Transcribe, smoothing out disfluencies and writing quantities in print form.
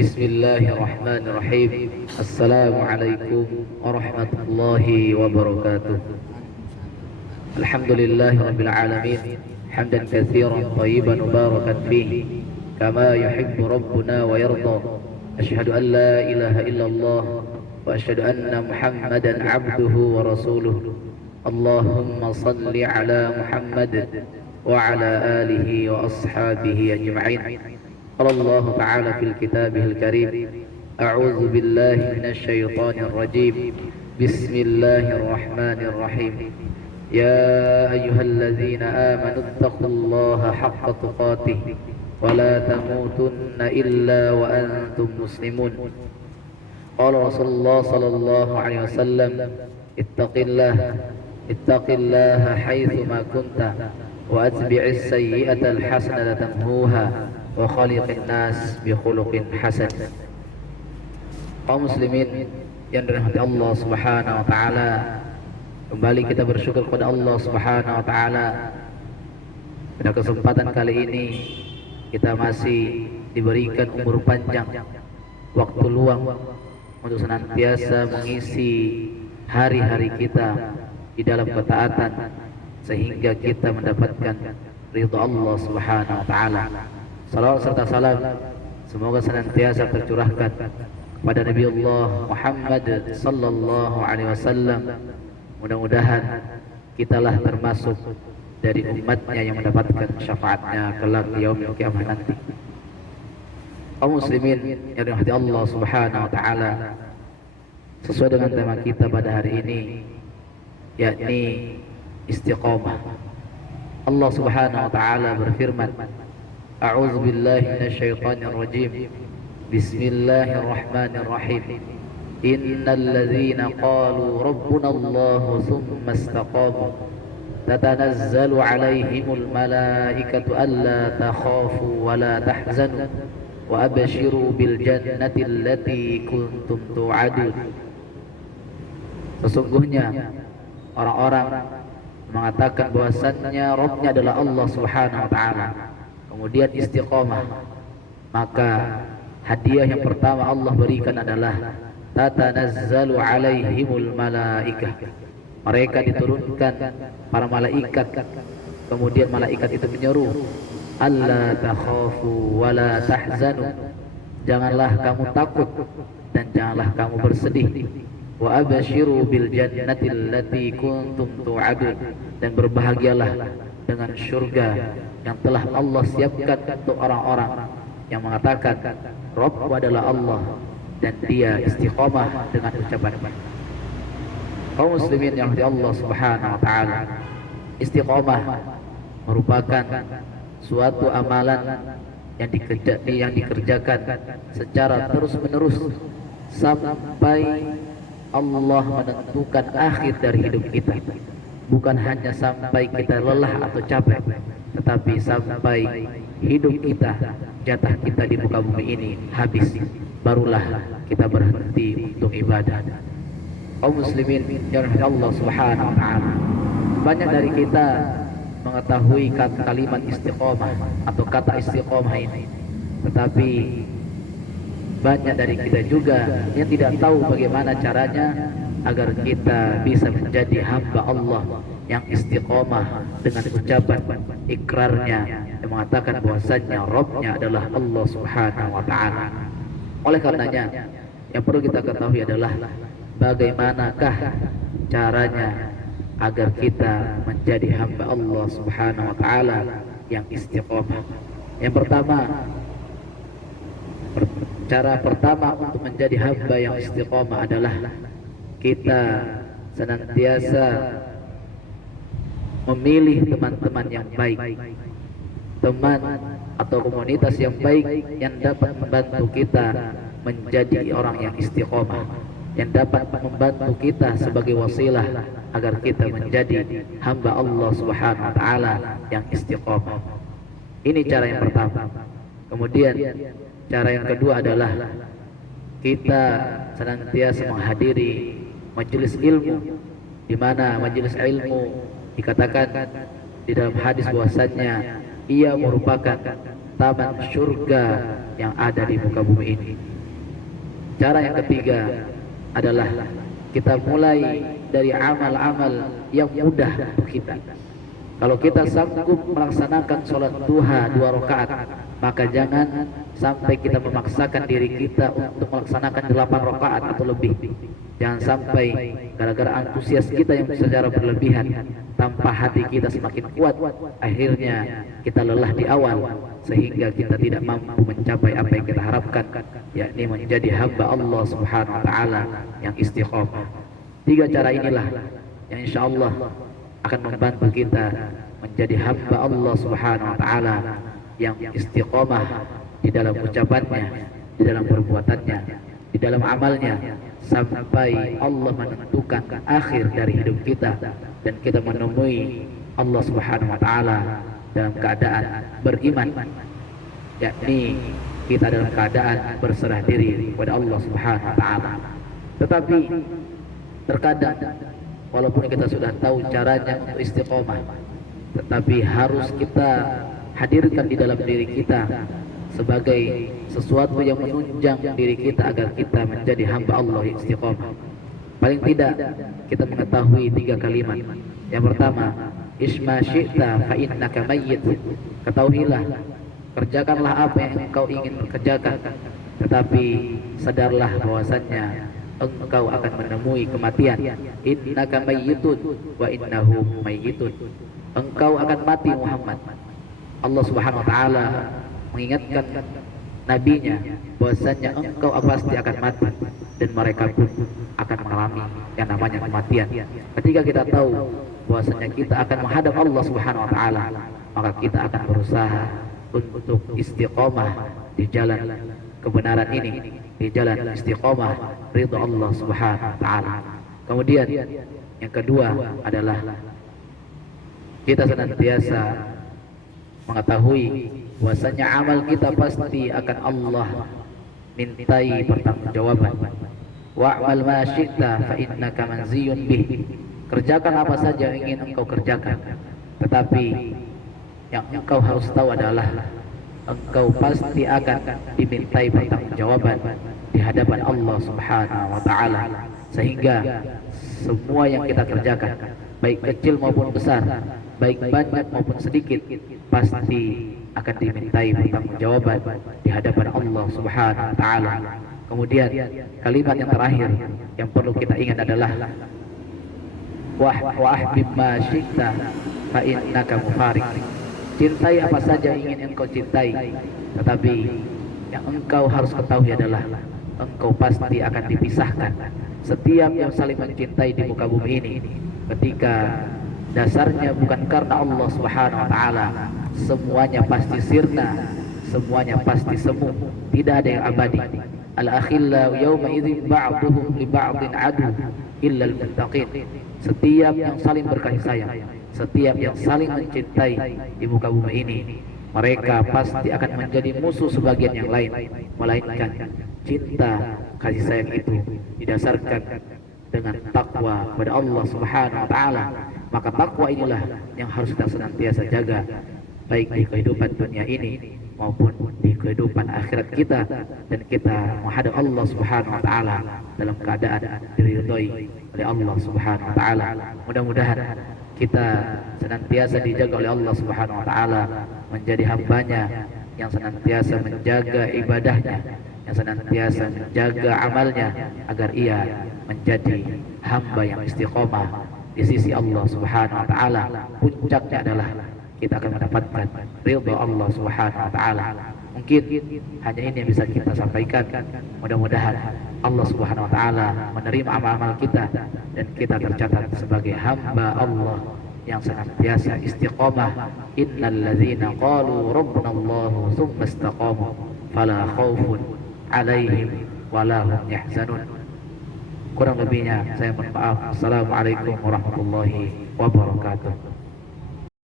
Bismillahirrahmanirrahim. Assalamualaikum warahmatullahi wabarakatuh. Alhamdulillahirabbil alamin. Hamdan katsiran thayyiban mubarakan fihi kama yuhibbu rabbuna wa yarda. Asyhadu an la ilaha illallah wa asyhadu anna Muhammadan 'abduhu wa rasuluh. Allahumma salli ala Muhammad wa ala alihi wa ashabihi ajma'in. قال الله تعالى في كتابه الكريم أعوذ بالله من الشيطان الرجيم بسم الله الرحمن الرحيم يا أيها الذين آمنوا اتقوا الله حق تقاته ولا تموتن إلا وأنتم مسلمون قال رسول الله صلى الله عليه وسلم اتق الله حيثما كنت وأتبع السيئة الحسنة تمهوها wa khaliqin nas bi khuluqin hasan. Kaum muslimin yang dirahmati Allah Subhanahu wa taala, kembali kita bersyukur kepada Allah Subhanahu wa taala. Pada kesempatan kali ini kita masih diberikan umur panjang, waktu luang untuk senantiasa mengisi hari-hari kita di dalam ketaatan sehingga kita mendapatkan ridha Allah Subhanahu wa taala. Salawat serta salam semoga senantiasa tercurahkan kepada Nabi Allah Muhammad sallallahu alaihi wasallam. Mudah-mudahan kitalah termasuk dari umatnya yang mendapatkan syafaatnya kelak di yaumil qiyamah nanti. Kaum muslimin yang dirahmati Allah Subhanahu wa taala, sesuai dengan tema kita pada hari ini yakni istiqamah. Allah Subhanahu wa taala berfirman, A'udzu billahi minasyaitonir rajim. Bismillahirrahmanirrahim. Innal ladzina qalu rabbuna Allah tsumma istaqamu tatanazzalu 'alaihimul malaikatu alla takhafu wa la tahzanu wa abshiru bil jannati allati kuntum tu'adun. Sesungguhnya orang-orang mengatakan bahwasannya Rabbnya adalah Allah Subhanahu wa taala, kemudian istiqamah, maka hadiah yang pertama Allah berikan adalah tatanazzalu alaihimul malaikah. Mereka diturunkan para malaikat, kemudian malaikat itu menyeru, alla takhafu wa la tahzanu, janganlah kamu takut dan janganlah kamu bersedih. Wa abshiru bil jannati allati kuntum tu'adun, dan berbahagialah dengan surga yang telah Allah siapkan untuk orang-orang yang mengatakan Rabb adalah Allah dan dia istiqamah dengan ucapan. Kaum muslimin yang dirahmati Allah Subhanahu wa taala, istiqamah merupakan suatu amalan yang dikerjakan secara terus-menerus sampai Allah menentukan akhir dari hidup kita. Bukan hanya sampai kita lelah atau capek, tetapi sampai hidup kita, jatah kita di muka bumi ini habis, barulah kita berhenti untuk ibadah. Kaum muslimin yang dirahmati Allah Subhanahu wa taala, banyak dari kita mengetahui kalimat istiqomah atau kata istiqomah ini, tetapi banyak dari kita juga yang tidak tahu bagaimana caranya agar kita bisa menjadi hamba Allah yang istiqomah dengan ucapan ikrarnya yang mengatakan bahwasannya Rabbnya adalah Allah Subhanahu wa taala. Oleh karenanya yang perlu kita ketahui adalah bagaimanakah caranya agar kita menjadi hamba Allah Subhanahu wa taala yang istiqomah. Yang pertama, cara pertama untuk menjadi hamba yang istiqomah adalah kita senantiasa memilih teman-teman yang baik, teman atau komunitas yang baik yang dapat membantu kita menjadi orang yang istiqomah, yang dapat membantu kita sebagai wasilah agar kita menjadi hamba Allah Subhanahu wa taala yang istiqomah. Ini cara yang pertama. Kemudian cara yang kedua adalah kita senantiasa menghadiri majelis ilmu, di mana majelis ilmu dikatakan di dalam hadis bahwasannya ia merupakan taman surga yang ada di muka bumi ini. Cara yang ketiga adalah kita mulai dari amal-amal yang mudah untuk kita. Kalau kita sanggup melaksanakan sholat duha 2 rakaat, maka jangan sampai kita memaksakan diri kita untuk melaksanakan 8 rakaat atau lebih. Jangan sampai gara-gara antusias kita yang secara berlebihan, tanpa hati kita semakin kuat, akhirnya kita lelah di awal sehingga kita tidak mampu mencapai apa yang kita harapkan, yakni menjadi hamba Allah Subhanahu wa taala yang istiqomah. 3 cara inilah yang insyaallah akan membantu kita menjadi hamba Allah Subhanahu wa taala yang istiqomah di dalam ucapannya, di dalam perbuatannya, di dalam amalnya, sampai Allah menentukan akhir dari hidup kita dan kita menemui Allah Subhanahu wa taala dalam keadaan beriman, yakni kita dalam keadaan berserah diri kepada Allah Subhanahu wa taala. Tetapi terkadang walaupun kita sudah tahu caranya untuk istiqomah, tetapi harus kita hadirkan di dalam diri kita sebagai sesuatu yang menunjang diri kita agar kita menjadi hamba Allah yang istiqomah. Paling tidak kita mengetahui 3 kalimat. Yang pertama, isma syi'ta fa innaka mayyit. Ketahuilah, kerjakanlah apa yang engkau ingin kerjakan, tetapi sadarlah bahwasannya engkau akan menemui kematian. Innaka mayyitun wa innahu mayyitun. Engkau akan mati Muhammad. Allah Subhanahu wa taala mengingatkan nabinya bahwasanya engkau pasti akan mati dan mereka pun akan mengalami yang namanya kematian. Ketika kita tahu bahwasanya kita akan menghadap Allah Subhanahu wa taala, maka kita akan berusaha untuk istiqomah di jalan kebenaran ini, di jalan istiqomah ridha Allah Subhanahu wa taala. Kemudian yang kedua adalah kita senantiasa mengetahui bahwasanya amal kita pasti akan Allah mintai pertanggungjawaban. Wa'mal ma syi'ta fa innaka manziyun bih. Kerjakan apa saja yang ingin engkau kerjakan, tetapi yang engkau harus tahu adalah engkau pasti akan dimintai pertanggungjawaban di hadapan Allah Subhanahu wa taala. Sehingga semua yang kita kerjakan, baik kecil maupun besar, baik banyak maupun sedikit, pasti akan dimintai pertanggungjawaban di hadapan Allah Subhanahu wa taala. Kemudian kalimat yang terakhir yang perlu kita ingat adalah wa ahbib ma syi'ta fa innaka mufariq. Cintai apa saja yang ingin engkau cintai, tetapi yang engkau harus ketahui adalah engkau pasti akan dipisahkan. Setiap yang saling mencintai di muka bumi ini, ketika dasarnya bukan karena Allah Subhanahu wa taala, semuanya pasti sirna, semuanya pasti semu, tidak ada yang abadi. Al-akhillau yawma idzin ba'duhum li ba'din adu illa al-muttaqin. Setiap yang saling berkasih sayang, setiap yang saling mencintai di muka bumi ini, mereka pasti akan menjadi musuh sebagian yang lain, melainkan cinta kasih sayang itu didasarkan dengan takwa kepada Allah Subhanahu wa taala. Maka takwa inilah yang harus kita senantiasa jaga, baik di kehidupan dunia ini maupun di kehidupan akhirat kita, dan kita menghadap Allah Subhanahu wa taala dalam keadaan diridhai oleh Allah Subhanahu wa taala. Mudah-mudahan kita senantiasa dijaga oleh Allah Subhanahu wa taala, menjadi hambanya yang senantiasa menjaga ibadahnya, yang senantiasa menjaga amalnya, agar ia menjadi hamba yang istiqomah di sisi Allah Subhanahu wa taala. Puncaknya adalah kita akan mendapatkan ridha Allah Subhanahu wa taala. Mungkin hanya ini yang bisa kita sampaikan. Mudah-mudahan Allah Subhanahu wa taala menerima amal-amal kita dan kita tercatat sebagai hamba Allah yang senantiasa istiqomah. Innal ladzina qalu rabbuna Allah tsumma istaqamu fala khaufun alaihim wala hum yahzanun. Kurang lebihnya saya mohon maaf. Assalamualaikum warahmatullahi wabarakatuh.